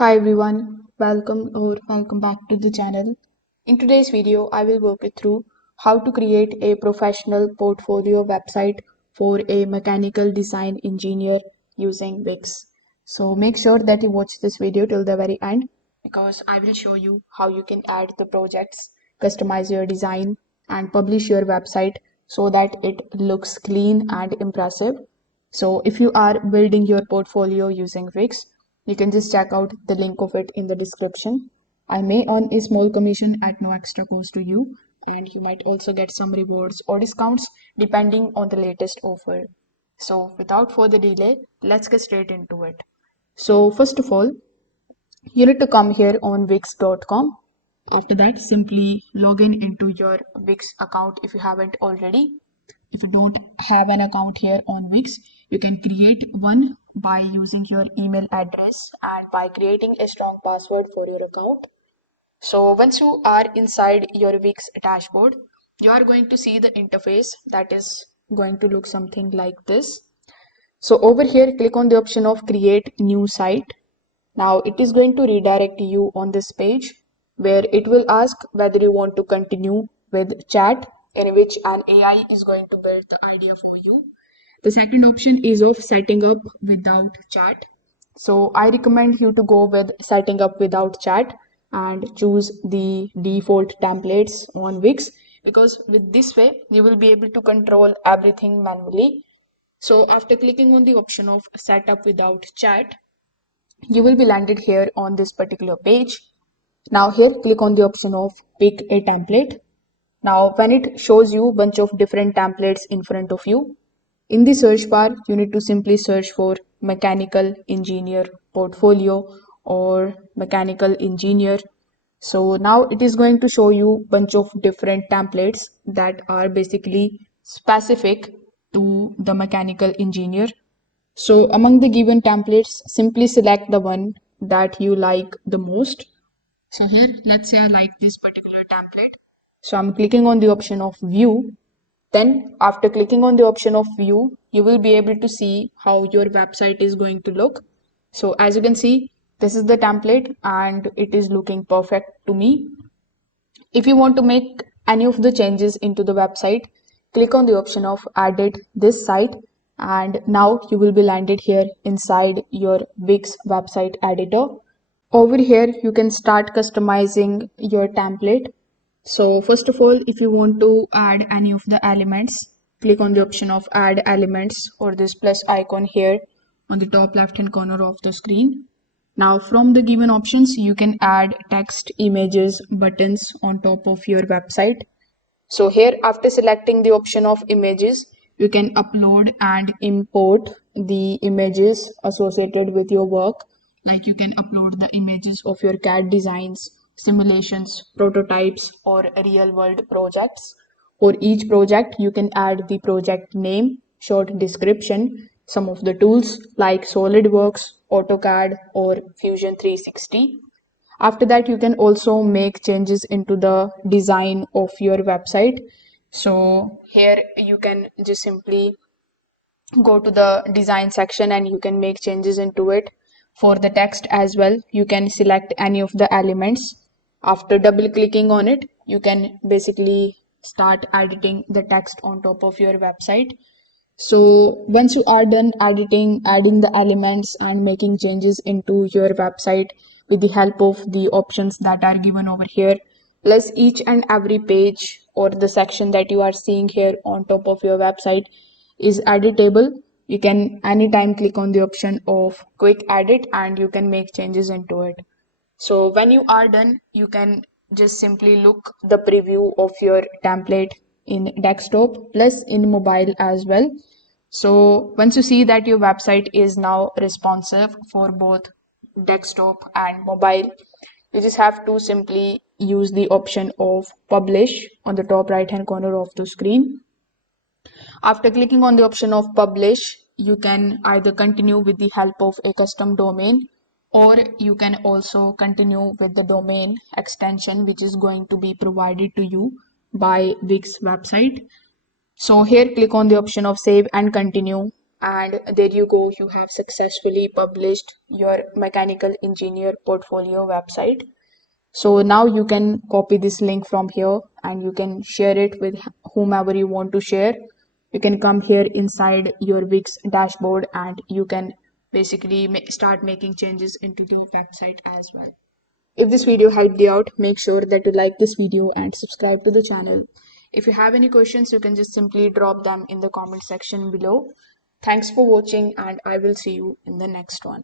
Hi everyone, welcome back to the channel. In today's video, I will walk you through how to create a professional portfolio website for a mechanical design engineer using Wix. So make sure that you watch this video till the very end because I will show you how you can add the projects, customize your design, and publish your website so that it looks clean and impressive. So if you are building your portfolio using Wix, you can just check out the link of it in the description. I may earn a small commission at no extra cost to you, and you might also get some rewards or discounts depending on the latest offer. So without further delay, let's get straight into it. So first of all, you need to come here on wix.com. After that, simply log in into your Wix account if you haven't already. If you don't have an account here on Wix, you can create one by using your email address and by creating a strong password for your account. So once you are inside your Wix dashboard, you are going to see the interface that is going to look something like this. So over here, click on the option of create new site. Now it is going to redirect you on this page where it will ask whether you want to continue with chat, in which an AI is going to build the idea for you. The second option is of setting up without chat. So I recommend you to go with setting up without chat and choose the default templates on Wix, because with this way you will be able to control everything manually. So after clicking on the option of setup without chat, you will be landed here on this particular page. Now here click on the option of pick a template. Now when it shows you a bunch of different templates in front of you, in the search bar you need to simply search for mechanical engineer portfolio or mechanical engineer. So now it is going to show you a bunch of different templates that are basically specific to the mechanical engineer. So among the given templates, simply select the one that you like the most. So here, let's say I like this particular template. So I'm clicking on the option of view. Then after clicking on the option of view, you will be able to see how your website is going to look. So as you can see, this is the template and it is looking perfect to me. If you want to make any of the changes into the website, click on the option of edit this site, and now you will be landed here inside your Wix website editor. Over here, you can start customizing your template. So first of all, if you want to add any of the elements, click on the option of add elements or this plus icon here on the top left hand corner of the screen. Now from the given options, you can add text, images, buttons on top of your website. So here after selecting the option of images, you can upload and import the images associated with your work. Like you can upload the images of your CAD designs, simulations, prototypes, or real world projects. For each project, you can add the project name, short description, some of the tools like SolidWorks, AutoCAD, or Fusion 360. After that, you can also make changes into the design of your website. So here you can just simply go to the design section and you can make changes into it. For the text as well, you can select any of the elements. After double clicking on it, you can basically start editing the text on top of your website. So once you are done editing, adding the elements and making changes into your website with the help of the options that are given over here, plus each and every page or the section that you are seeing here on top of your website is editable. You can anytime click on the option of quick edit and you can make changes into it. So when you are done, you can just simply look the preview of your template in desktop plus in mobile as well. So once you see that your website is now responsive for both desktop and mobile, you just have to simply use the option of publish on the top right hand corner of the screen. After clicking on the option of publish, you can either continue with the help of a custom domain, or you can also continue with the domain extension which is going to be provided to you by Wix website. So here click on the option of save and continue. And there you go, you have successfully published your mechanical engineer portfolio website. So now you can copy this link from here and you can share it with whomever you want to share. You can come here inside your Wix dashboard and you can basically start making changes into your website as well. If this video helped you out, make sure that you like this video and subscribe to the channel. If you have any questions, you can just simply drop them in the comment section below. Thanks for watching and I will see you in the next one.